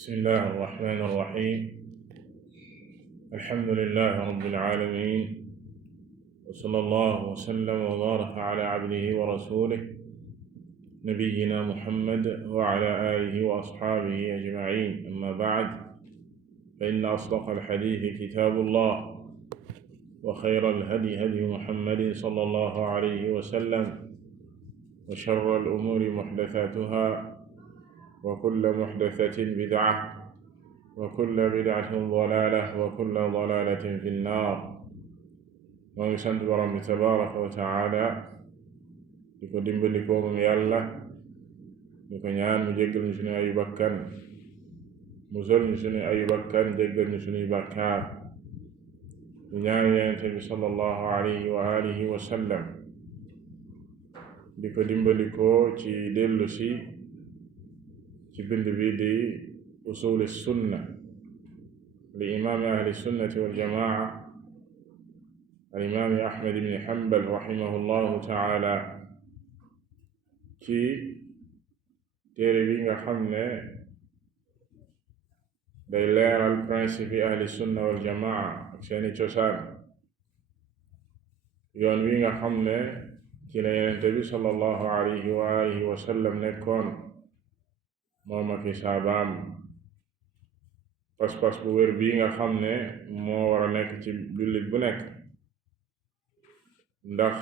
بسم الله الرحمن الرحيم. الحمد لله رب العالمين، وصلى الله وسلم وبارك على عبده ورسوله نبينا محمد وعلى آله وأصحابه أجمعين. أما بعد، فإن أصدق الحديث كتاب الله، وخير الهدي هدي محمد صلى الله عليه وسلم، وشر الأمور محدثاتها، وكل محدثة بدعة، وكل بدعة ضلالة، وكل ضلالة في النار. moo ngi sant borom bi tabaraka wa taala di ko dimbalikoo moom yàlla, di ko ñaan mu jéggal ñu suñu ayu bakkan, musal ñu suñu ayu bakkan, jéggal ñu suñuy bàkkaar. di ñaan Yonent bi sallallahu alayhi wa alihi wa sallam, di ko dimbalikoo ci dellu si ci bind bi di usul sunna li imaami ahli sunnati wal jamaa al imaami Ahmad ibn Hanbal rahimahullahu taala, ci téere bi nga xam ne day leeral principe yi ahli sunna wal jamaa ak seeni cosaan, yoon wi nga xam ne ci la Yonent bi sallallahu alayhi wa alihi wa sallam nekkoon moom ak saabaam, pas-pas bu wér bii nga xam ne moo war a nekk ci jullit bu nekk, ndax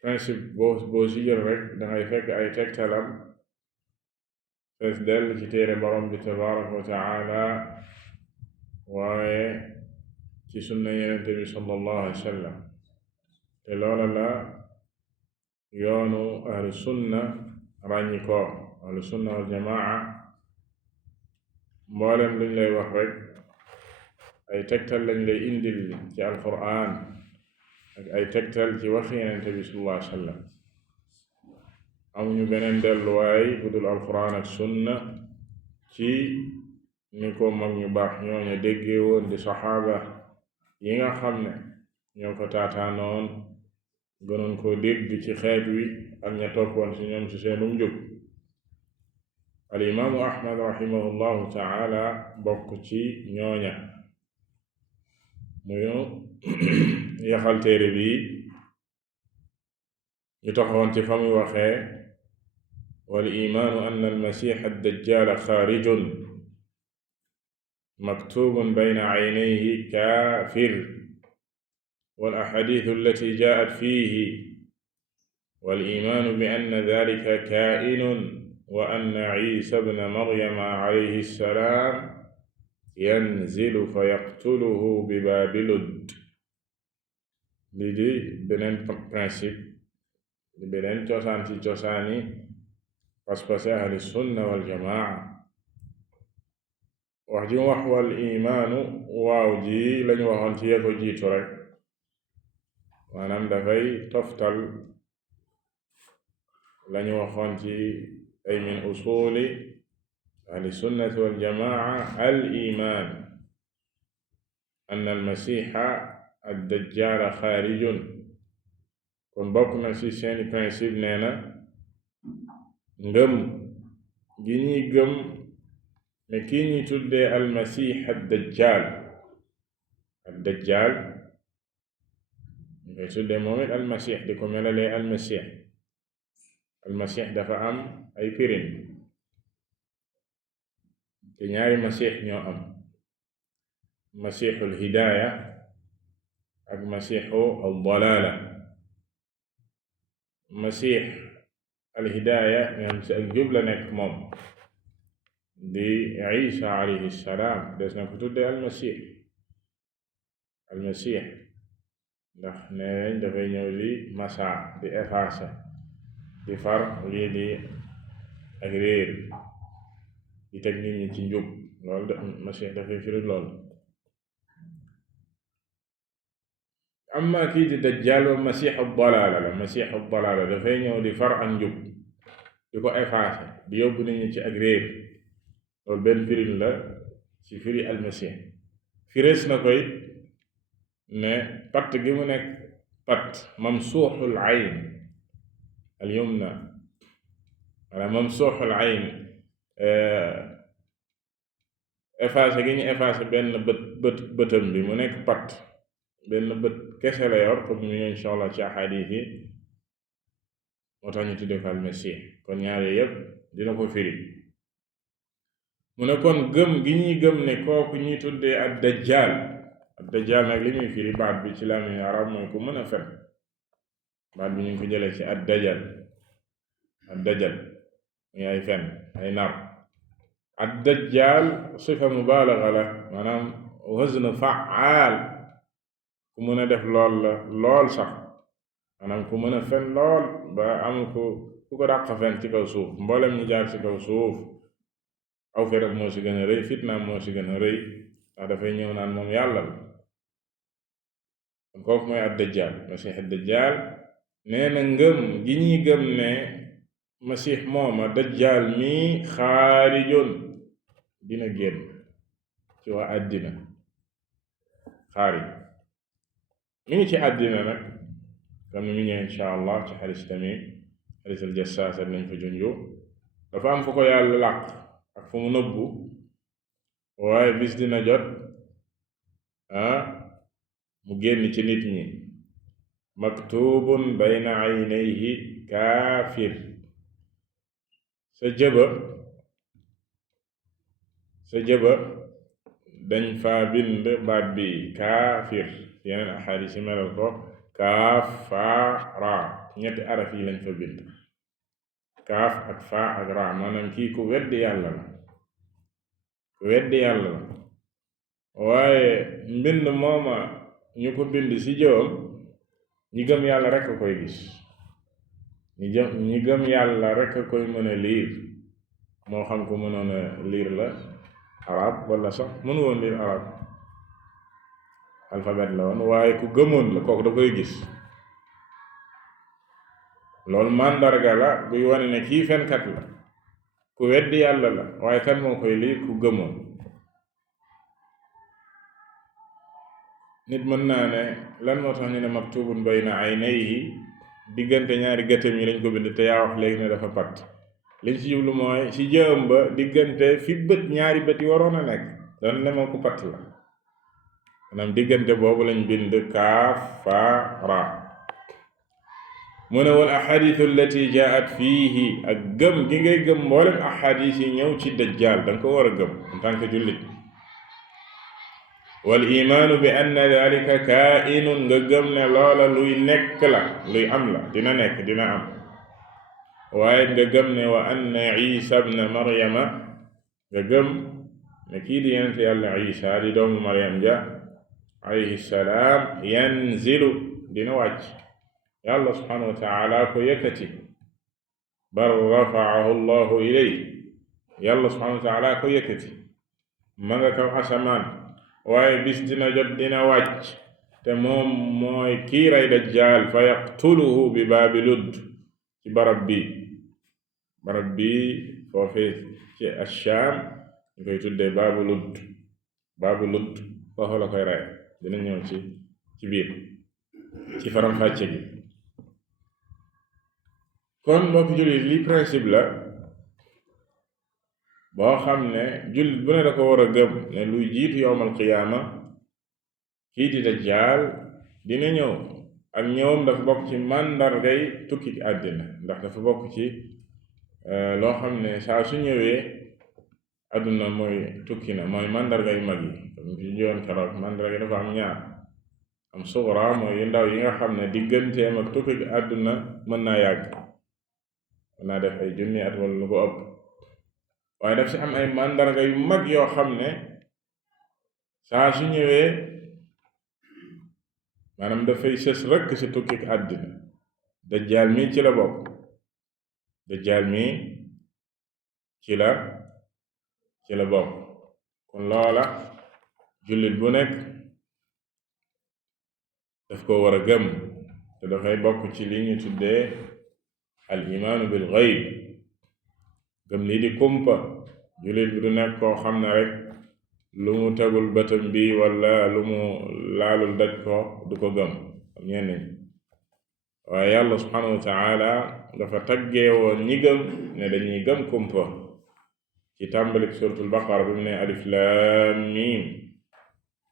principe boo si jël rek dangay fekk ay tegtalam fees dell ci téere borom bi tabaraka wa taala, waaye ci sunna Yonent bi sallallahu alayhi wa sallam. te loola la yoonu ahlu sunna ràññi ko. ahlu sunna wal jamaa mboolem luñ lay wax rek ay tegtal lañ lay indil ci alquran ak ay tegtal ci waxi Yonent bi sallallahu alayhi wa sallam. amuñu beneen delluwaay bu dul alquran ak sunna ci ni ko mag ñu baax ñooñu déggee woon di saxaaba yi nga xam ne ñoo ko taataanoon gënoon koo dégg ci xeet wi ak ña toppoon ci ñoom ci seenum njub. al imaamu Ahmad rahimahullahu taala bokk ci ñooña. muyu yaxal téere bi ñu taxawoon ci fa muy waxee wal imaanu anna almasiixa addajjaala xaarijun maktubun bayna aynayhi kaafir wal axaadiisu allati jaa'at fiihi wal imaanu bi anna daalika kaa'inun wa anna Ciisa bna Maryama alayhi salaam yanzilu fa yaqtuluhu bi Baabilud. lii di beneen principe di beneen cosaan ci cosaani pas-pasi ahli sunna wal jamaa. wax ji mu wax wal imaanu, waaw ji lañu waxoon ci yee ko jiitu rek, maanaam dafay toftal lañu waxoon ci ay min usuli ahli sunnati wal jamaa al iman anna al masiha ad dajjal xaarijun. kon bokk na ci seeni principe nee na ngëm gi ñuy gëm ne kii ñuy tuddee al masih ad dajjal ñu koy tuddee moom it al masih, di ko melalee al masih dafa am ay pirin, te ñaari masih ñoo am, masihul hidaaya ak masihu al dalaala. masih al hidaaya ñoom ci ak jub la nekk moom di Isa alayhi salaam, des na ko tuddee al masih ndax neeñ dafay ñëw di masa, di effacer, di far lii di ak réer, di teg nit ñi ci njub. loolu de masih dafay firi loolu. amma kii di dajjal wa masihu dalaala la. masihu dalaala dafay ñëw di far ak njub, di ko effacer, di yóbbu nit ñi ci ak réer. loolu benn firin la ci firi almasih. firees na koy ne patt gi mu nekk patt mamsuuxul ayn al yumna, wala mamsuuxul ayn effacé gi ñu effacé benn bëtam bi mu nekk pat benn bët kese la yor comme ñu insha allah ci ahadis yi moo tax ñu tuddee ko almasih kon ñaar yépp dina ko firi mu ne kon gëm gi ñuy gëm ne kooku ñuy tuddee ad dajjal nag li muy firi baat bi ci làmmiñu arab mooy ku mën a fen baat bi ñu ngi ko jëlee ci ad dajjal muy ay fen ay nar ad dajjal sifa mubaalaga la maanaam wazn faal ku mën a def lool la lool sax maanaam ku mën a fen lool ba am ku ko dàq fen ci kaw suuf mboolem ñu jaar ci kaw suuf aw feram moo ci gën a rëy fitnaam moo ci gën a rëy ndax dafay ñëw naan moom yàlla la kon kooku mooy ad dajjal masih ad dajjal nee na ngëm gi ñuy gëm ne masih mooma dajjal mi xaarijun dina génn ci waa àddina xaarij mi ngi ci àddina nag comme ni mu ñëw insha allah ci xadis tamit xadis al jassaasa nañ fa junju dafa am fu ko yàlla làq ak fu mu nëbbu waaye bis dina jot mu génn ci nit ñi maktubun bayna aynayhi kaafir sa jëba dañ fa bind baat bi kaafir yeneen axadis yi melal ko kaaf faa raa ñetti araf yi lañ fa bind kaaf ak faa ak raa maanaam kii ku weddi yàlla la waaye mbind mooma ñu ko bind ci jëwam ñi gëm yàlla rekk a koy gis ñi gëm yàlla rekk a koy mën a liir moo xam ko mënoon a liir la arab wala sax mënu woon liir arab alphabet la woon waaye ku gëmoon la kooku da koy gis loolu màndarga la buy wane ne kii fenkat la ku weddi yàlla la waaye kan moo koy liir ku gëmoon nit mën naa ne lan moo tax ñu ne maktubun bayna aynayhi diggante ñaari gëtëm yi lañ ko bind te yaa wax léegi ne dafa pat liñ ci jublu mooy ci jëm ba diggante fi ñaari bët yi waroon a nekk doon ne moo ko pat la maanaam diggante boobu lañ bind kaaf faa raa mu ne wal ahadithu allati jaat fiihi ak gëm gi ngay gëm mboolem ahadis yi ñëw ci dajjal danga ko war a gëm en tant que jullit wal imaanu bi anna dalika kaa'inun nga gëm ne loola luy nekk la luy am la dina nekk dina am waaye nga gëm ne wa anna isa bna maryama nga gëm ne kii di yonent yàlla isa di doomu maryam ja alayhi salaam yanzilu dina wàcc yàlla subhanahu wa taala ko yëkkati bal rafaahu allahu ilay yàlla subhanahu wa taala ko yëkkati ma nga kaw asamaan waaye bis dina jot dina wàcc te moom mooy kii ray dajjal fa yaqtuluhu bi baabi ludd ci barab bi foofee ci Ashaam ñu koy tuddee baabu ludd foofu la koy rey dina ñëw ci biir ci faram fàcce gi kon mbokk jullit li principe la boo xam ne jullit bu ne da ko war a gëm ne luy jiitu yowmal qiyaama kii di dajjaal dina ñëw ak ñëwam dafa bokk ci màndargay tukki àddina ndax dafa bokk ci loo xam ne saa su ñëwee àdduna mooy tukki na mooy màndarga yu mag yi comme ci joon keroog màndarga dafa am ñaar am sugra mooy yu ndaw yi nga xam ne digganteem ak tukki àdduna mën naa yàgg mën naa def ay junni at wala lu ko ëpp waaye daf ci am ay màndarga yu mag yoo xam ne saa su ñëwee maanaam dafay sës rëkk ci tukki àddina dajjaal mi ci la bokk dajjaal mi ci la bokk kon loola jullit bu nekk daf ko war a gëm te dafay bokk ci li ñu tuddee al imaanu bil gayb gëm lii di kumpa jullit bi du nekk koo xam ne rek lu mu tegul bëtam bi wala lu mu laalul daj ko du ko gëm am ñenn ñi waaye yàlla subhanahu wa taala dafa taggee woon ñi gëm ne dañuy gëm kumpa ci tàmbalik suratul baqara bi mu ne alif laam miim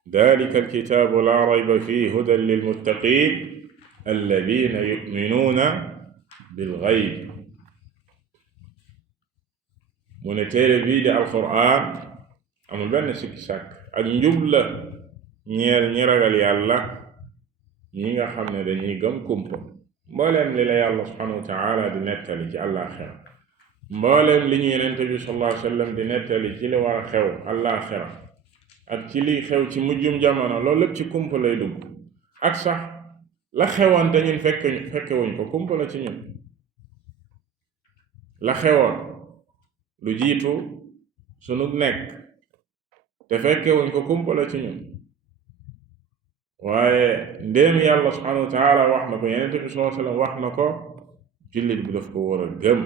dalika alkitaabu laa rayba fiihi hudan lilmuttaqiin alladina yuminuuna bilgayb mu ne téere bii di alquraan amul benn sikki sàkk ak njub la ñeel ñi ragal yàlla ñi nga xam ne dañuy gëm kumpa mbooleem li la yàlla subhanahu wa taala di nettali ci àllaaxira mbooleem li ñu yonent bi sallallahu alayhi wa sallam di nettali ci li war a xew àllaaxira ak ci liy xew ci mujjum jamono loolu lépp ci kumpa lay dugg ak sax la xewoon te ñun fekkewuñ ko kumpa la ci ñun la xewoon lu jiitu sunu nekk te fekkewuñ ko kumpa la ci ñun waaye ndéem yàlla subhanahu wa taala wax na ko yonent bi sallallahu alayhi wa sallam wax na ko jullit bi daf ko war a gëm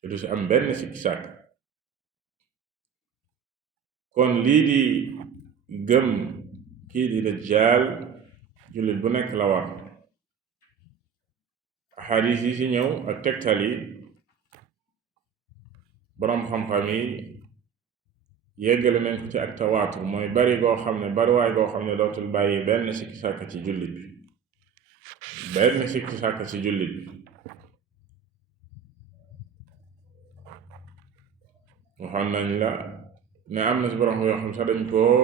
te du si am benn sikki sàkk kon lii di gëm kii di dajjaal jullit bu nekk la war axadis yi ci ñëw ak tegtal yi boroom xam-xam yi yeggale nañ ko ci ak tawaatur mooy bari goo xam ne bariwaay goo xam ne dootul bàyyi benn sikki sàkk ci jullit bi benn sikki sàkk ci jullit bi waxoon nañ la ne am na ci borom yoo xam sax dañ koo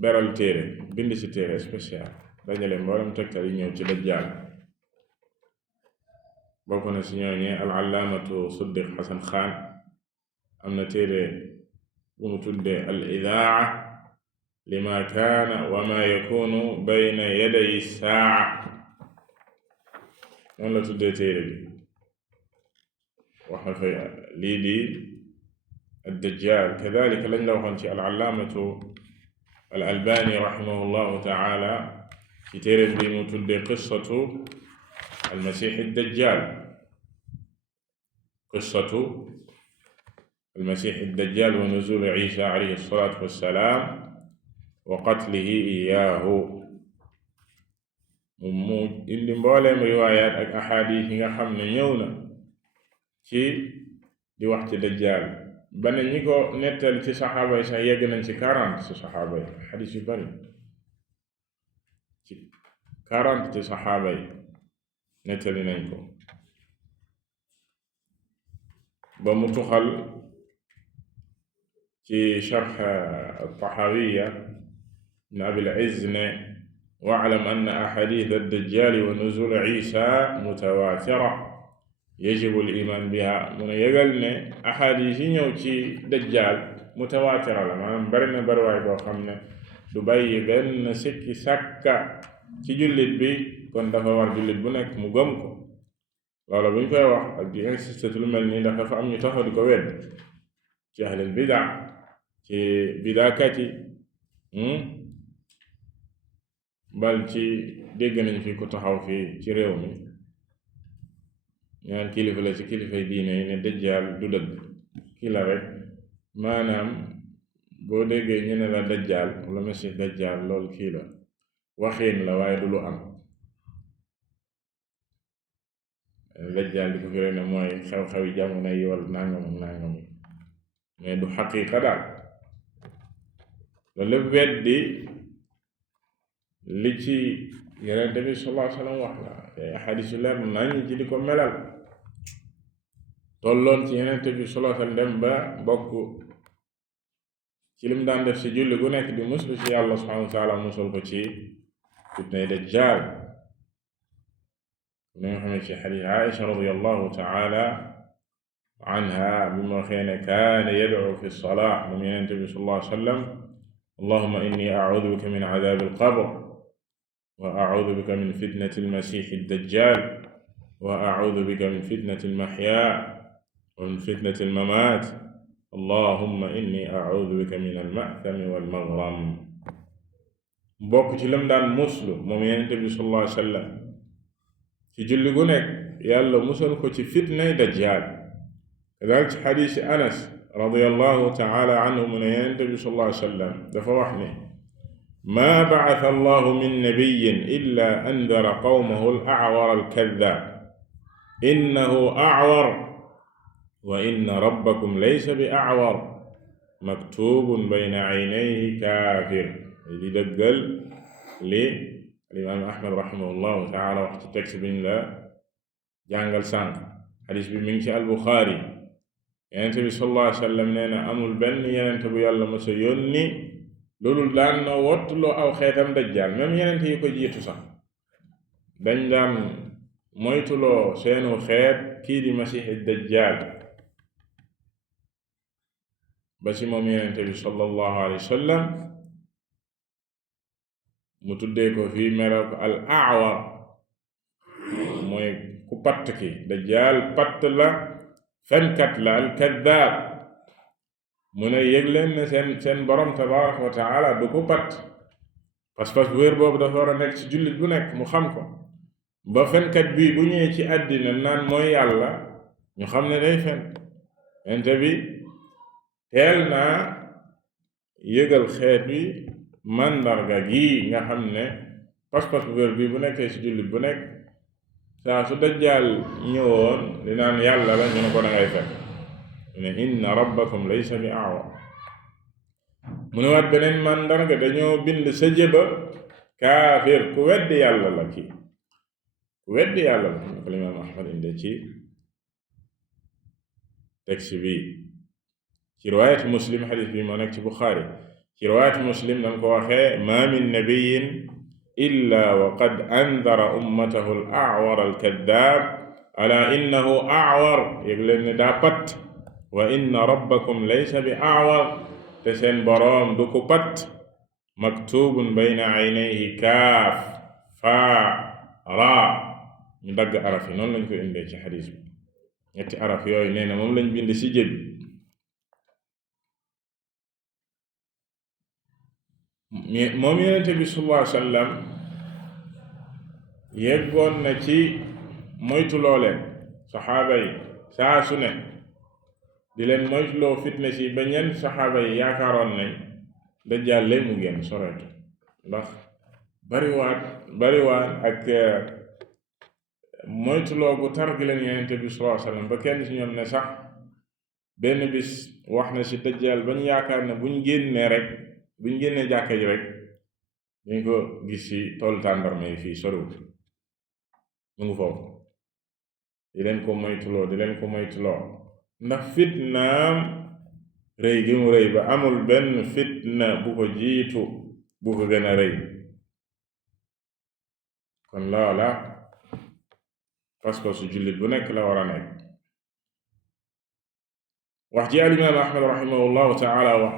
beral téere bind ci téere spécial dajale mboolem tegtal yi ñëw ci dajjaal bokk na ci ñooñee al-allaamatu Siddiq Hasan Xaan am na téere bu mu tuddee al idaa lima kaana wa ma yakunu bayna yaday saa noonu la tuddee téere bi wax na fa lii di ad-dajjal kadalika lañ la waxoon ci al-allaamatu al-Albani rahimahullahu taala ci téere bi mu tuddee qissatu al-masiix ad-dajjal qissatu al-masiix ad-dajjal wa nuzuul Iisa alayhi salaatu wassalaam wa qatlihi iyaahu mu indi mbooleem riwaayaat ak axaadiis yi nga xam ne ñëw na ci di wax ci dajjal ba ne ñi ko nettal ci saxaaba yi sax yegg nañ ci 40 ci saxaaba yi xadiis yu bari ci 40 ci saxaaba yi nettali nañ ko ba mu tuxal ci sharx at-Tahawiya ibn Abil Izz ne wa'lam anna ahadith ad-dajjal wa nuzul Isa mutawaatira yajibu al-iman biha mu ne yëgal ne ahadith yi ñëw ci dajjal mutawaatira la maanaam bari na bariwaay boo xam ne du bàyyi benn sikki sàkka ci jullit bi kon dafa war jullit bu nekk mu gëm ko loolu bu ñu koy wax ak di insister lu mel nii ndax dafa am ñu taxaw di ko wedd ci ahlul bida ci bidaakat yi bal ci dégg nañ fi ku taxaw fii ci réew mi ñaan kilifa la ci kilifay diine yi ne dajjaal du dëgg kii la rek maanaam boo déggee ñu ne la dajjaal wala masiix dajjaal loolu kii la waxiin la waaye du lu am dajjaal di ko fi ne mooy xew-xewi jamono yi wala nangam ak nangam yi mais du xaqiiqa daal loolu lépp weddi li ci Yonent bi sallallahu alayhi wa sallam wax la te xadiis yu leer nañ ci di ko melal tolloon ci Yonent bi sallallahu alayhi wa sallam dem ba bokk ci lim daan def ci julli gu nekk di muslu ci yàlla subhanahu wa taala musul ko ci fitnay dajjaal ni nga xam ne ci xadiis Aïcha radiyallahu taala anha bi mu waxee ne kaana yad'u fi salaa moom Yonent bi sallallahu alayhi wa sallam allahumma inni a'uudu bika min adaabi al-qabr wa a'uudu bika min fitnati al-masiixi ad-dajjaal wa a'uudu bika min fitnati al-mahyaa wa min fitnati al-mamaat allahumma inni a'uudu bika min al-ma'thami wal-maghram bokk ci lam daan muslu moom Yonent bi sallallahu alayhi wa sallam ci julli gu nekk yàlla musal ko ci fitnay dajjaal daal ci xadiisi Anas radiyallahu ta'ala anhu mu ne Yonent bi sallallahu alayhi wa sallam dafa wax ne maa ba'atha Allahu min nabiyyin illaa andara qawmahu al-a'war al-kaddaab innahu a'war wa inna rabbakum laysa bi a'war maktubun bayna aynayhi kaafir di dëggal li alimaam ahmad rahimahullahu taala wax ci texte biñ la jàngal sànq xadis bi mi ngi ci albuxaari yenente bi sallallahu alayhi wa sallam nee na amul benn yenente bu yàlla mos a yónni loolu daan na wottuloo aw xeetam dajjaal même yenente yi ko jiitu sax dañ daan moytuloo seenu xeet kii di masiixi dajjaal ba ci moom yenente bi sallallahu alayhi wa sallam mu tuddee ko fii melo ko al aawar mooy ku patt ki dajjaal patt la fenkat la al kaddaab mu ne yëg leen ne seen borom tabaraka wa taala du ko patt pas-pas bu wér boobu dafa war a nekk ci jullit bu nekk mu xam ko ba fenkat bii bu ñëwee ci àddina naan mooy yàlla ñu xam ne day fen ente bi teel naa yëgal xeet wi màndarga gi nga xam ne pas-pas bu wér bii bu nekkee ci jullit bu nekk saa su dajjaal ñëwoon di naan yàlla la ñu ne ko dangay fen mu ne inna rabbakum laysa bi a'war mu ne waat beneen màndarga dañoo bind sa jëba kaafir ku weddi yàlla la kii ku weddi yàlla la ko limaam ahmad inde ci texte bi ci riwaayat muslim xadis bi moo nekk ci buxaari ci riwaayat muslim danga ko waxee ma min nabiyin illa wa qad andara ummatahu al a'war al kaddaab ala innahu a'war yëg leen ne daa pat wa inna rabbakum laysa bi a'war te seen boroom du ko pat maktubun bayna aynayhi kaaf faa raa ñu dagg araf yi noonu lañ ko indee ci xadis bi ñetti araf yooyu nee na moom lañ bind ci jëbi moom yenente bi sallallahu alayhi wa sallam yeggoon na ci moytuloo leen saxaaba yi saa su ne di leen moytuloo fitna si ba ñenn saxaaba yi yaakaaroon nañ dajjaal lay mu génn soreetu ndax bariwaat ak moytuloo gu tar gi leen yenente bi sallallahu alayhi wa sallam ba kenn ci ñoom ne sax benn bis wax na ci dajjaal bañ yaakaar ne buñ génnee jàkka ji rek dañ ko gis ci toolu tàndarma yi fii soriwul mu ngi foofu di leen ko moytuloo ndax fitnaam rëy gi mu rëy ba amul benn fitna bu ko jiitu bu ko gën a rëy kon loola pas-pasu jullit bu nekk la war a nekk wax ji alimaam ahmad rahimahullahu taala wax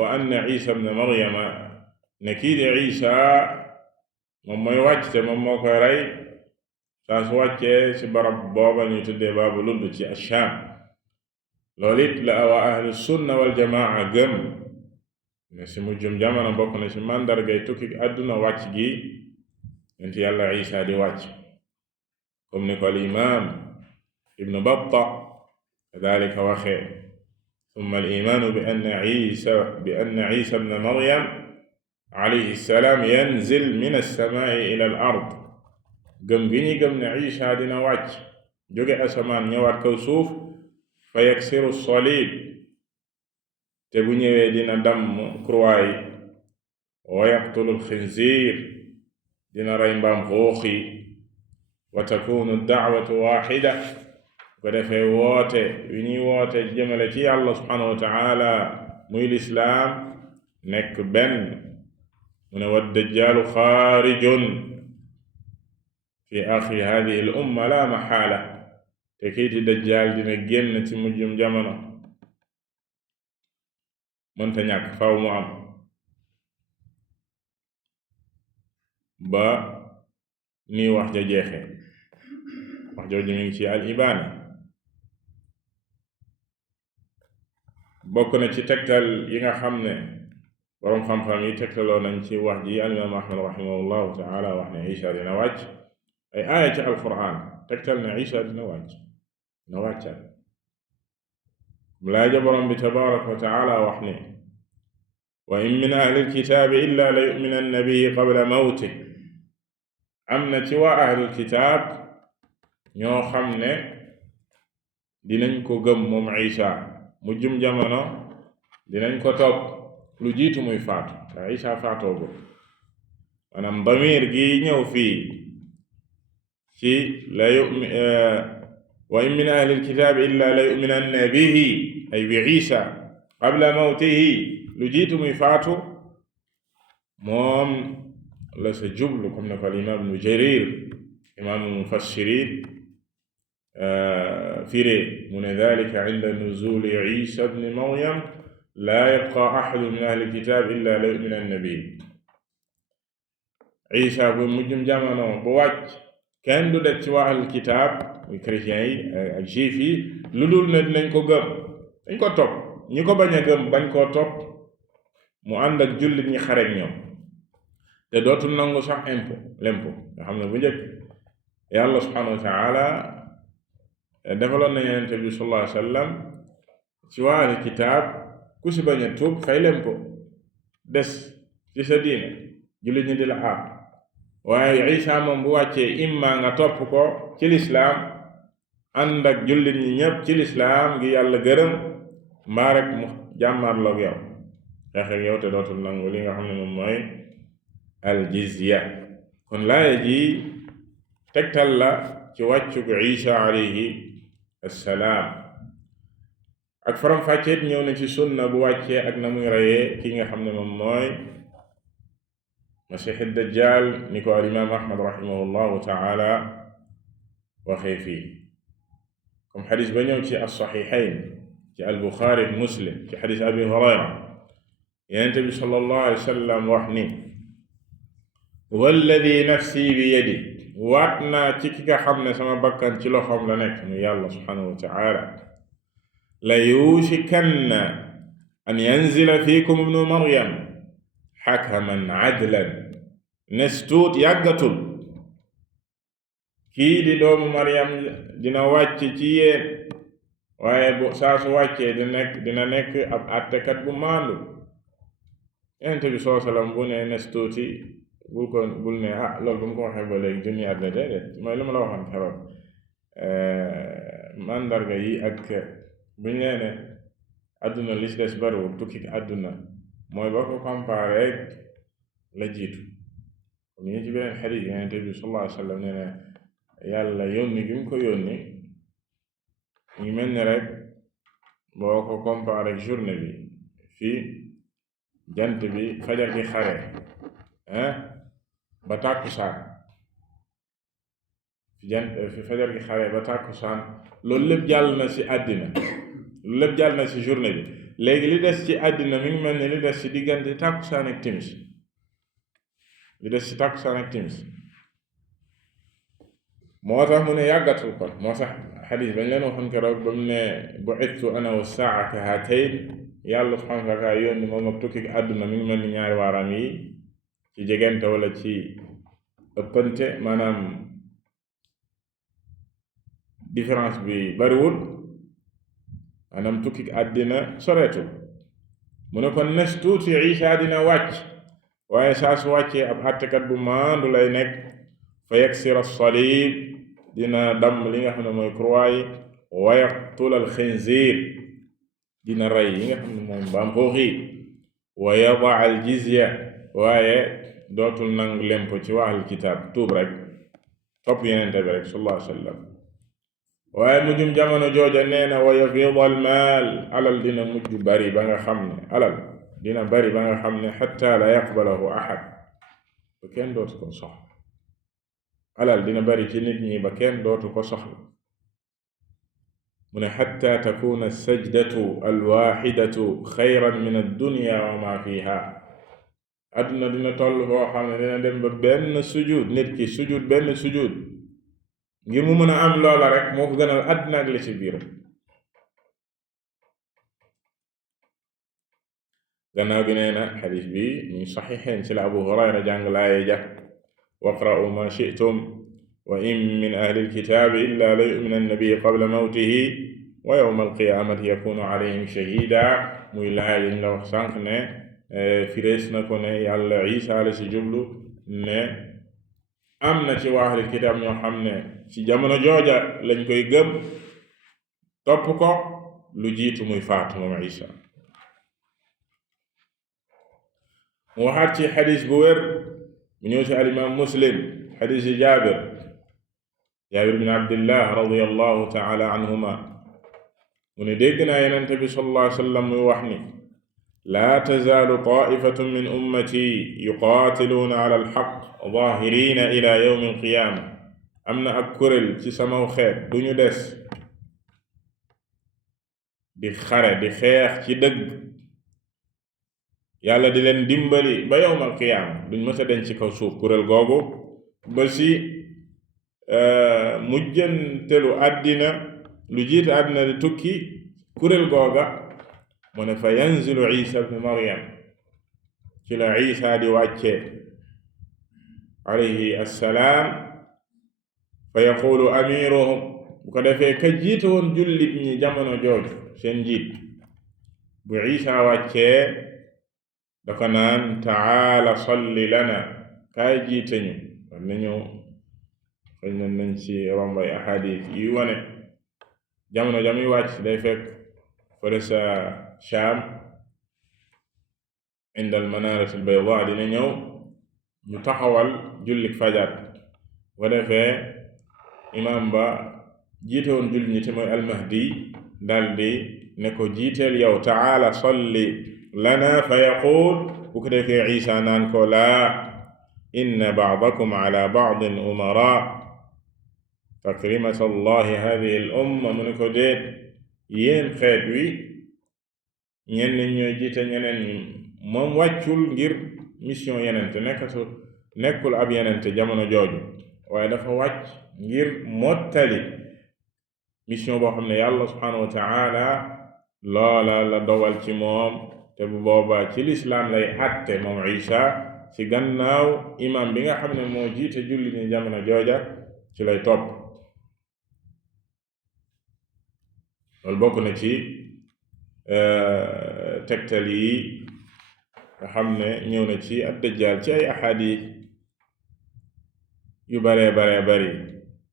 wa anna isa ibn maryama ne kii di isa moom mooy wàcc te moom moo koy rey saa su wàccee ci barab booba ñu tuddee baabu ludd ci asham loolu it la waa ahlu sunna wal jamaa gëm ne ci mujjum jamono bokk na ci màndargay tukki àdduna wàcc gi yonent yàlla isa di wàcc comme ni ko al imam ibnu batta kadalika waxee summa al imaanu bi anna isa ibna maryam alayhi salaam yanzil min as-samaa'i ila al ard gëm gi ñi gëm ne isa dina wàcc jóge asamaan ñëwaat kaw suuf fa yaksiru salib te bu ñëwee dina damm croix yi wa yaqtulu alxinziir dina rey mbaam xuux yi wa takunu da'watu waaxida ko defee woote wi ñuy woote jëmale ci yàlla subhanahu wa taala muy lislaam nekk benn mu ne wa dajjaalu xaarijun fi axiri hadihi al umma la maxaala te kiiti dajjaal dina génn ci mujjum jamono mënta ñàkk faw mu am ba nii wax ja jeexe wax jooju mi ngi ci al ibaana bokk na ci tegtal yi nga xam ne boroom xam-xam yi tegtaloo nañ ci wax ji al imaam ahmad rahimahullahu taala wax ne isa dina wàcc ay aaya ci alquran tegtal ne isa dina wàccal laaja boroom bi tabaraka wa taala wax ne wa in min ahli alkitaabi illa la yu'minanna bihi qabla mawti am na ci waa ahlul kitaab ñoo xam ne dinañ ko gëm moom Isa mujjum jamono dinañ ko topp lu jiitu muy faatu te Isa faatoogul maanaam damir gi ñëw fii ci la yumi wa in min ahli alkitaab illa la yuminanna bihi ay bi Isa qabla mawtihi lu jiitu muy faatu moom la sa jublu comme ne ko al imam ibnu Jarir imaamu mufassirin firee mu ne dalika inda nuzuli Isa ibni Maryam laa yabqa ahadu min ahli alkitaab illa la yuminanna bihi Isa bu mujjum jamono bu wàcc kenn du det ci waa ahlul kitaab muy chrétiens yi ak juif yi lu dul ne dinañ ko gëm dañ ko topp ñi ko bañ a gëm bañ koo topp mu ànd ak jullit ñi xareek ñoom te dootul nangu sax lempo nga xam ne bu njëkk yàlla subhanahu wa taala defaloon na yonent bi sallallahu alayhi wa sallam ci waa ahlul kitaab ku si bañ a tuub fay lempo des ci sa diine jullit ñi di la aar waaye Isa moom bu wàccee imma nga topp ko ci lislaam ànd ak jullit ñi ñépp ci lislaam gi yàlla gërëm mbaa rek mu jàmmarloog yow xeex ak yow te dootul nangu li nga xam ne moom mooy aljizya kon laaya ji tegtal la ci wàccug Isa alayhi assalaam ak faram fàcceet ñëw na ci sunna bu wàccee ak na muy reyee ki nga xam ne moom mooy masih dajjal ni ko al imam ahmad rahimahullahu taala waxee fii comme xadis ba ñëw ci as-saxiixayn ci al-Buxaari Muslim ci xadis abi hurayra yonent bi sallallahu alayhi wa sallam wax ni walladi nafsi bi yadi waat naa ci ki nga xam ne sama bakkan ci loxoom la nekk mu yàlla subhanahu wa taala la yuushikanna an yanzila fiikum ibnu maryam xakaman adlan nes tuut yàggatul kii di doomu Maryam dina wàcc ci yéen waaye bu saa su wàccee dina nekk ab àttekat bu maandu Yonent bi sallallahu alayhi wa sallam bu ne nes tuuti bul ne loolu bu mu ko waxee ba léegi junni at la déedéet mooy lu ma la waxoon keroog mandarga yi ak bu ñu nee ne àdduna li ci des bariwul tukki àdduna mooy boo ko comparé rek la jiitu comme ñu ci beneen xadiis Yonent bi sallallahu alayhi wa sallam nee na yàlla yónni gi mu ko yónni ñu mel ne rek boo ko comparé ak journée bi fii jant bi fajar gi xare ba tàkkusaan fi fajar gi xare ba tàkkusaan loolu lépp jàll na ci àddina loolu lépp jàll na ci journée bi léegi li des ci àddina mi ngi mel ni li des ci diggante tàkkusaan ak timis moo tax mu ne yàggatul kon moo tax xadiis bañ leen waxoon keroog ba mu ne bu'ithtu ana wa saa ka haatayn yàlla subhaanahu wa ta'aala yónni moom ak tukki àdduna mi ngi mel ni ñaari waaram yi ci jegante wala ci ëppante maanaam différence bi bariwul maanaam tukki àddina soreetul mu ne kon nes tuuti Isa dina wàcc waaye saa su wàccee ab àttekat bu maandu lay nekk fa yaksira as-saliib dina damm li nga xam ne mooy croix yi wa yaqtul al-xinziir dina rey yi nga xam ne mooy mbaam xuux yi wa yada al-jizya waaye dootul nangu lempo ci waa ahlul kitaab tuub rek topp Yonent bi rek sallallahu alayhi wa sallam waaye mujjum jamono jooja nee na wa yafiidu al-maal alal dina mujj bari ba nga xam ne dina bari ba nga xam ne xatta la yaqbalahu ahad ba kenn dootu ko soxla alal dina bari ci nit ñi ba kenn dootu ko soxla mu ne xatta takuna sajdatu alwaxidatu xayran min addunya wa ma fiha adduna dina toll foo xam ne dina dem ba benn sujud nit ki sujud benn sujud ngir mu mën a am loola rek moo ko gënal adduna ak li ci biir gannaaw gi nee na xadis bi ñu saxiixeen ci la Abu Hurayra jàng laaye ja waqra'u ma shi'tum wa in min ahli alkitaabi illa la yu'minanna bihi qabla mawtihi wa yawma alqiyaamati yakunu alayhim shahida muy laay liñ la wax sànq ne firees na ko ne yàlla Isa la ci jublu ne am na ci waa ahli kitaab ñoo xam ne ci jamono jooja lañ koy gëm topp ko lu jiitu muy faatu moom Isa. mu waxaat ci xadis bu wér bu ñëw ci alimaam Muslim xadis yi Jaabir bin Abdillah radiyallahu taala anhuma mu ne dégg naa Yonent bi sallallahu alayhi wa sallam muy wax ni laa tazaalu taa'ifatun min ummati yuqaatiluuna ala alxaq zaahiriina ila yawmi alqiyaama am na ak kuréel ci samaw xeet duñu des di xare di xeex ci dëgg yàlla di leen dimbali ba yawm alqiyaama duñ mës a denc ci kaw suuf kuréel googu ba si mujjantelu àddina lu jiit àddina di tukki kuréel googa mu ne fa yanzilu Isa ibn Maryam ci la Isa di wàcce alayhi assalaam fa yaqulu amiruhum bu ko defee ka jiite woon jullit ñi jamono jooju seen jiit bu Isa wàccee dafa naan taala salli lana kaay jiite ñu war nañu xëy na nañ ci rombay ahadis yi wane jamono jamuy wàcc day fekk fële sa Shaam inda al manarat al bayda dina ñëw ñu taxawal jullik fajar bu ko defee imaam ba jiite woon jullit ñi te mooy almahdi daldi ne ko jiiteel yow taala salli lana fa yaqul bu ko defee Isa naan ko laa inna ba'dakum ala ba'din umara takrimata allahi hadihi al umma mu ne ko déet yéen xeet wi ñenn ñooy jiite ñeneen ñi moom wàccul ngir mission yenente nekkul ab yenente jamono jooju waaye dafa wàcc ngir mottali mission boo xam ne yàlla subhanahu wa ta'ala loola la dogal ci moom te bu boobaa ci lislaam lay àtte moom Isa ci gannaaw imam bi nga xam ne moo jiite julli ni jamono jooja ci lay topp. loolu bokk na ci tegtal yi nga xam ne ñëw na ci ad-Dajjal ci ay ahadis yu baree bari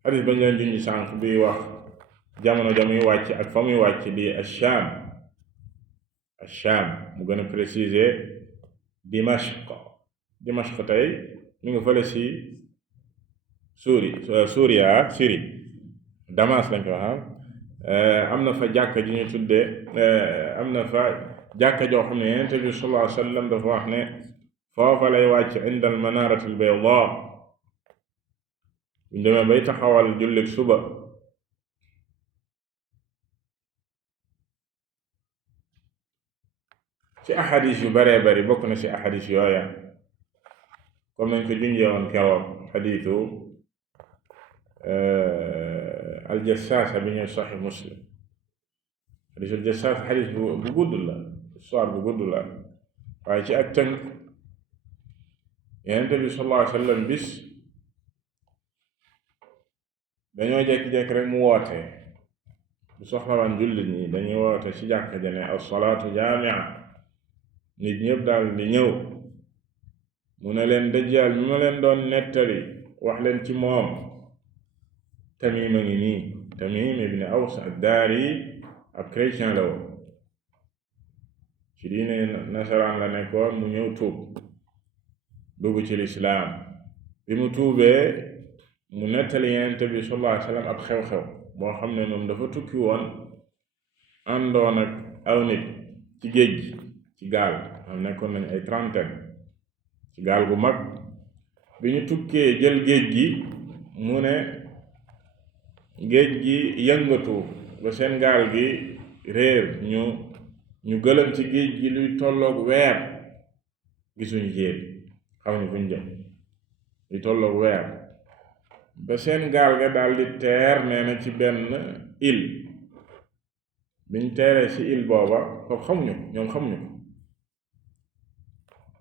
hadis bañ leen junj sànq bi wax jamono ja muy wàcc ak fa muy wàcc di Ash-Sham mu gën a préciser Dimashq tey mi ngi fële ci Syrie Damas lañ ko wax am na fa jàkka ji ñu tuddee am na fa jàkka joo xam ne Yonent bi sallallahu alayhi wa sallam dafa wax ne foofa lay wàcc inda al manarati al bayda buñ demee bay taxawal jullit suba ci ahadis yu baree bari bokk na ci ahadis yooya comme nañ ko junjee woon keroog xadiisu aljassaasa bi ñëw saxi Muslim xadiisu aljassaasa xadiis bu gudd la histoire bu gudd la waaye ci ak tënk Yonent bi sallallahu alayhi wa sallam bis dañoo jekki-jekki rek mu woote bu soxlawaan jullit ñi dañuy woote ci jàkka ja ne as-salaatu jaami'a nit ñëpp daal di ñëw mu ne leen dajjaal mi ma leen doon nettali wax leen ci moom Tamim a ngi nii Tamim ibn Aws ad-Dari ab chrétien la woon ci diine nasaraan la nekkoon mu ñëw tuub dugg ci lislaam bi mu tuubee mu nettali Yonent bi sallallahu alayhi wa sallam ab xew-xew boo xam ne moom dafa tukki woon àndoon ak aw nit ci géej gi ci gaal am nekkoon nañ ay trentaine ci gaal gu mag bi ñu tukkee jël géej gi mu ne géej gi yëngatu ba seen gaal gi réer ñu gëlëm ci géej gi luy tolloog weer gisuñu jéer xam ni fuñ jëm luy tolloog weer ba seen gaal ga daldi teer nee na ci benn île biñ teeree ci île booba ko ñoom xamuñu ko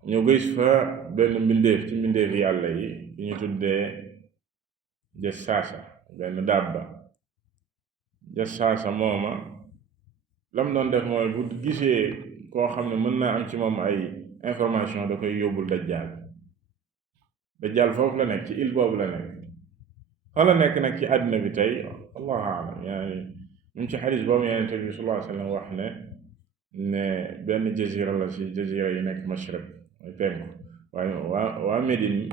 ñu gis fa benn mbindeef ci mbindeef yàlla yi bi ñu tuddee jassaasa benn dabba jassaasa mooma lam doon def mooy bu gisee koo xam ne mën naa am ci moom ay information da koy yóbbul dajjaal foofu la nekk ci île boobu la nekk fa la nekk nag ci àddina bi tey allahu alam yaani mu ci xadis boobu Yonent bi sallallahu alayhi wa sallam wax ne benn jazira la ci jazira yi nekk mashriq mooy penku waaye waa Médine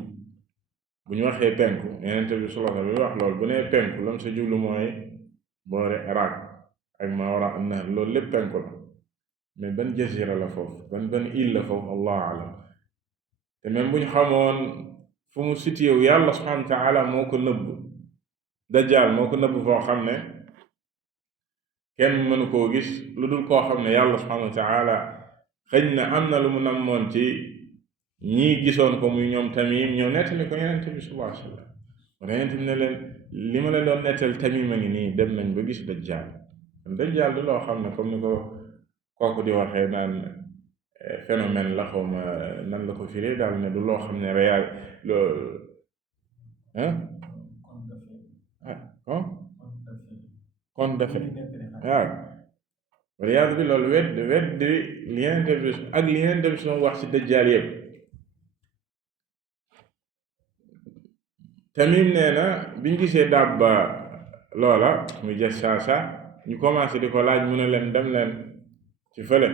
bu ñu waxee penku Yonent bi sallallahu alayhi wa sallam wax loolu bu nee penku lam sa jublu mooy boore Irak ak ma wara am na loolu lépp penku la mais ban jazira la foofu ban île la foofu allahu alam te même bu ñu xamoon fu mu situé wu yàlla subhanahu wa taala moo ko nëbb dajjaal moo ko nëbb foo xam ne kenn mënu koo gis lu dul koo xam ne yàlla subhanahu wa taala xëy na am na lu mu namoon ci ñii gisoon ko muy ñoom Tamim ñëw nettali ko Yonent bi sallallahu alayhi wa sallam wala Yonent bi ne leen li ma leen doon nettali Tamim a ngi nii dem nañ ba gis dajjaal dajjaal du loo xam ne comme ni ko kooku di waxee naan phénomène la xawma nan la ko firee daal ne du loo xam ne réel loo kon dafe waaw wala yàlla bi loolu wedd li Yonent bi soo wax ci dajjaal yépp Tamim nee na biñ gisee dàbba loola muy jassaasa ñu commencé di ko laaj mu ne leen dem leen ci fële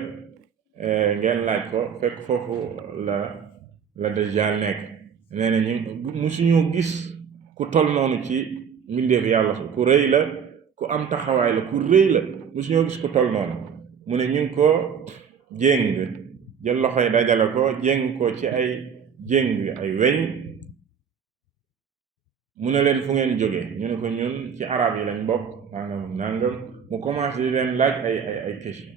ngeen laaj ko fekk foofu la dajjaal nekk nee na ñu musuñoo gis ku tol noonu ci mbindeef yàlla ku rëy la ku am taxawaay la ku rëy la musuñoo gis ku tol noonu mu ne ñu ngi ko jéng jël loxo yi dajale ko jéng ko ci ay jéng ay weñ mu ne leen fu ngeen jóge ñu ne ko ñun ci arab yi lañ bokk nangam mu commencé di leen laaj ay question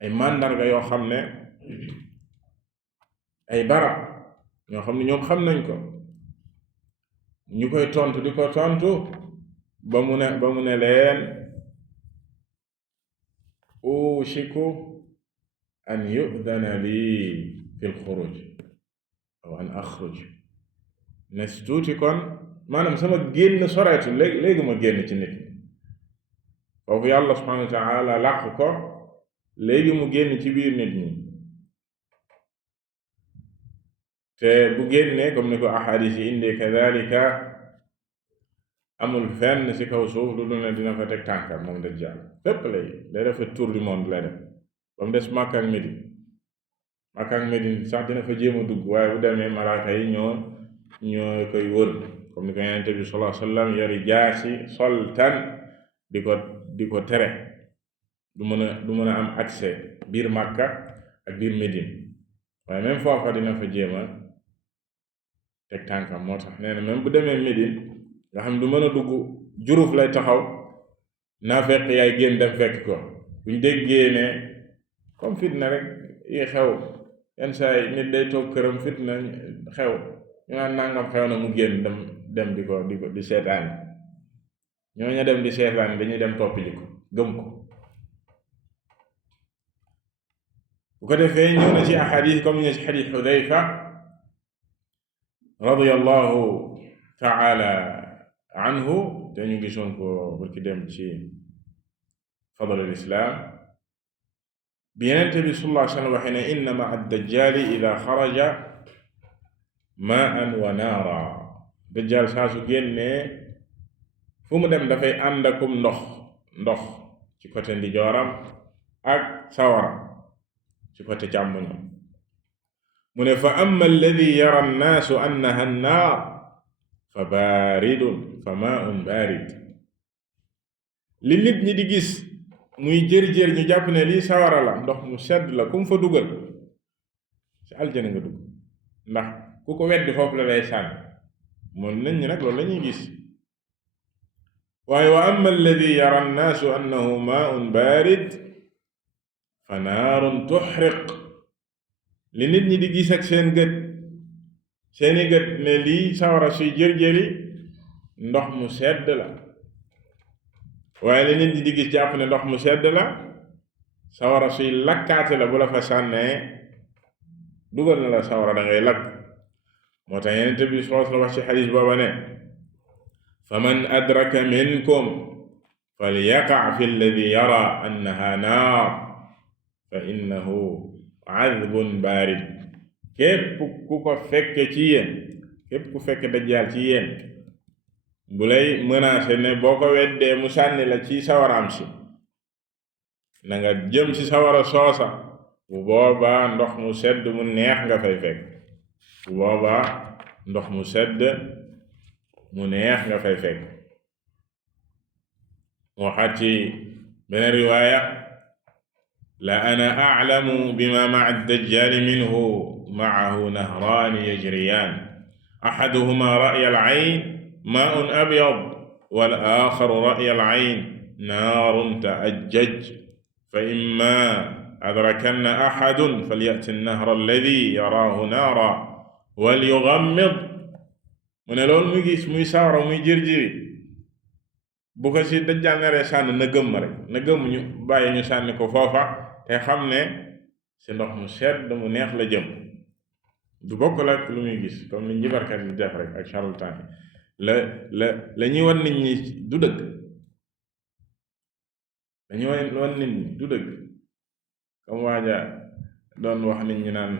ay màndarga yoo xam ne ay barab ñoo xam ne ñoom xam nañ ko ñu koy tontu di ko tontu ba mu ne leen ushiku an yu'dana lii fil xuruj aw an axruj ne si tuuti kon maanaam sama génn soreetu léegi ma génn ci nit foofu yàlla subhanahu wa taala làq ko léegi mu génn ci biir nit ñi te bu génnee comme ni ko ahadis yi indee kadalika amul fenn ci kaw suuf lu dul ne dina fa teg tànkam moom dajjaal fépp lay dafa tour du monde lay def ba mu des Makka ak Médine sax dina fa jéem a dugg waaye bu demee malaaka yi ñoo koy wër comme ni ko Yonent bi sallallahu alayhi wa sallam yori jaasi soltan di ko tere du mën a am accès biir Makka ak biir Médine waaye même foofa dina fa jéem a teg tànkam moo tax nee na même bu demee Médine nga xam du mën a dugg Juruf lay taxaw naa fekk yaay génn dem fekk ko buñ déggee ne comme fitna rek yi xew yenn saa yi nit day toog këram fitna xew ñu naan nangam xew na mu génn dem di seetaan ñooña dem di seetaan dañuy dem topp ji ko gëm ko bu ko defee ñëw na ci ahadis comme ñu ci xadis Xudayfa radiyallahu taala anhu te ñu gisoon ko barki dem ci fadlul islaam bi Yonent bi sallallahu alayhi wa sallam waxee ne inna ma'a ad-dajjaali idaa xaraja maa'an wa naara dajjaal saa su génnee fu mu dem dafay ànd akum ndox ci côté ndijooram ak sawara ci côté càmmoñam mu ne fa amma alladi yara annaasu annaha annaar fa baaridun fa maa'un baarid li nit ñi di gis muy jër-jër ñu jàpp ne lii sawara la ndox mu sedd la ku mu fa dugal ci aljana nga dugg ndax ku ko weddi foofu la lay sànni moom nit ñi nag loolu la ñuy gis waaye wa amma alladi yara annaasu annahu maa'un baarid fa naarun tuxriq li nit ñi di gis ak seeni gët ne lii sawara suy jër-jëri ndox mu sedd la waaye li nit ñi di gis jàpp ne ndox mu sedd la sawara suy lakkaate la bu la fa sànnee dugal na la sawara da ngay lakk moo tax Yonent bi sallallahu alayhi wa sallam wax ci xadiis booba ne faman adraka minkum falyaqa fi alladi yara annaha naar fa innahu azbun baarid képp ku ko fekke ci yéen képp ku fekke dajjaal ci yéen bu lay menacé ne boo ko weddee mu sànni la ci sawaraam si na nga jëm ci sawara soosa bu boobaa ndox mu sedd mu neex nga fay fekk bu boobaa ndox mu sedd mu neex nga fay fekk waxaat ci beneen riwaaya la ana a'lamu bima ma'a ad-dajjal minhu ma'ahu nahraani yajriyaan ahaduhuma ra'ya al-'ayn maa'un abyad wal aaxaru ra'ya al-'ayn naarun ta'ajjaj fa imma adrakanna ahadun falya'ti an-nahra alladhi yaraahu naaran walyughammid mu ne loolu muy gis muy sawara muy jër-jëri bu ko ci dajjal naree sànni na gëmm rek na gëmm ñu bàyyi ñu sànni ko foofa te xam ne ci ndox mu sedd mu neex la jëm du bokk la lu muy gis comme ni njibarkat yi def rek ak charlatan yi la ñuy wan nit ñi du dëgg dañu wan nit ñi du dëgg comme waaja doon wax nit ñi naan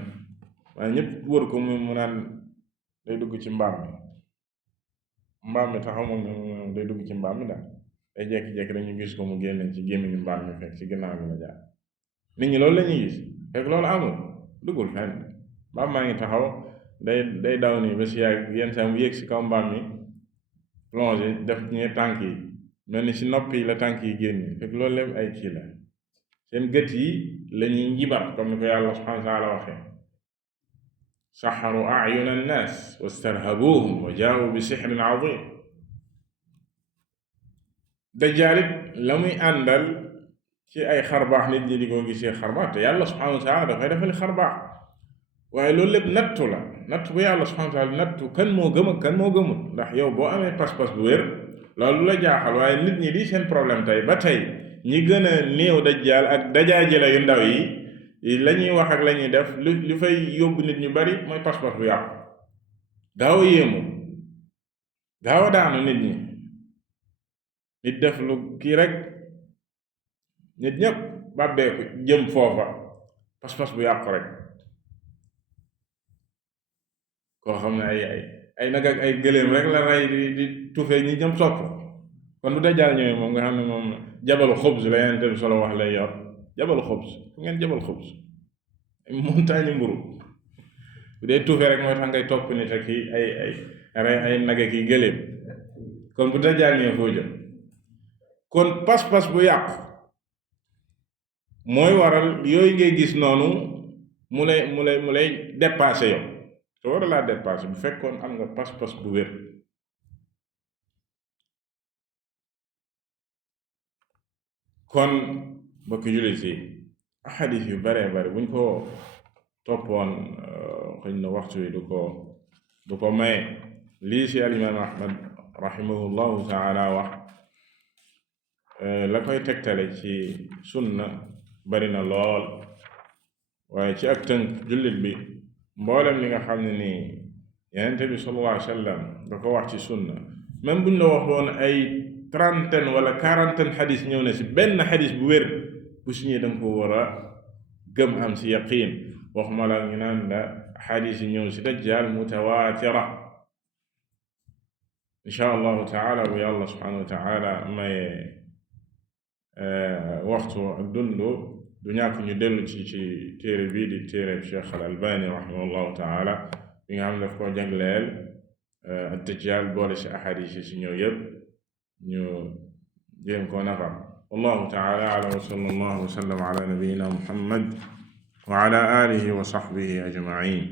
waaye ñëpp wër ko mu naan day dugg ci mbaam mi taxaw moom day dugg ci mbaam mi daal day jekki-jekki dañu gis ko mu génne ci gémmiñu mbaam mi fekk ci ginnaaw bi la jaar nit ñi loolu la ñuy gis fekk loolu amul duggul fenn mbaam maa ngi taxaw day daw nii ba si yàgg yenn saa mu yéeg si kaw mbaam mi plongé def ñee tànk yi mel ni si nopp yi la tànk yi génn fekk loolu lépp ay kii la seen gët yi la ñuy njibar comme ni ko yàlla subhanahu wa taala waxee saxaru ayuna annaas wastarhabuhum wa jaawu bi sixrin azim dajjaalit la muy àndal ci ay xarbaax nit ñi di ko gisee xarbaax te yàlla subhanahu wa taala dafay defal xarbaax waaye loolu lépp nattu la nattu bu yàlla subhanahu wa taala nattu kan moo gëm ak kan moo gëmul ndax yow boo amee pas-pas bu wér loolu la jaaxal waaye nit ñi di seen problème tey ba tey ñi gën a néew dajjaal ak dajaaji la yu ndaw yi la ñuy wax ak la ñuy def lu fay yóbbu nit ñu bari mooy pas-pas bu yàqu gaaw a yéemu gaaw a daanu nit ñi nit def lu kii rek nit ñépp bàbbeeku jëm foofa pas-pas bu yàqu rek koo xam ne ay nag ak ay gëléem rek la rey di tufee ñi ñëm sopp kon bu dajjaal ñëwee moom nga xam ne moom jabalu xubs la Yonent bi solo wax lay yor jabalu xubs fu ngeen jabal xubs montagne mburu bu dee tuufee rek mooy tax ngay topp nit ak ay nag ak i gëléem kon bu dajjaal ñëwee foo jëm kon pas-pas bu yàqu mooy waral yooyu ngay gis noonu mu lay dépassé yow te war a laa dépassé bu fekkoon am nga pas-pas bu wér kon mbokki jullit yi axadis yu bare bare buñ ko toppoon xëy na waxtu wi du ko maye lii ci alimaam Ahmad rahimahullahu taala wax la koy tegtale ci sunna bari na lool waaye ci ak tënk jullit bi mboolem li nga xam ne nii Yonent bi sallallahu alayhi wa sallam da ko wax ci sunna même buñ la waxoon ay trentaine wala quarantaine xadis ñëw na ci benn xadis bu wér bu si ñëwee danga ko war a gëm am si yaqiin waxuma la ñu naan la xadis yi ñëw si dajjaal mutawaatira insha allahu taala bu yàlla subhanahu wa taala maye waxtu ak dundu du ñàkk ñu dellu ci téere bii di téere Cheikh al Albani rahimahullahu taala bi nga xam ne daf koo jagleel ad-dajjaal boole si axadis yi si ñëw yëpp ñu jéem koo nafar wallahu taala a'lam wa sallallahu wa sallam ala nabiyyina Muhammad wa ala alihi wa sahbihi ajma'in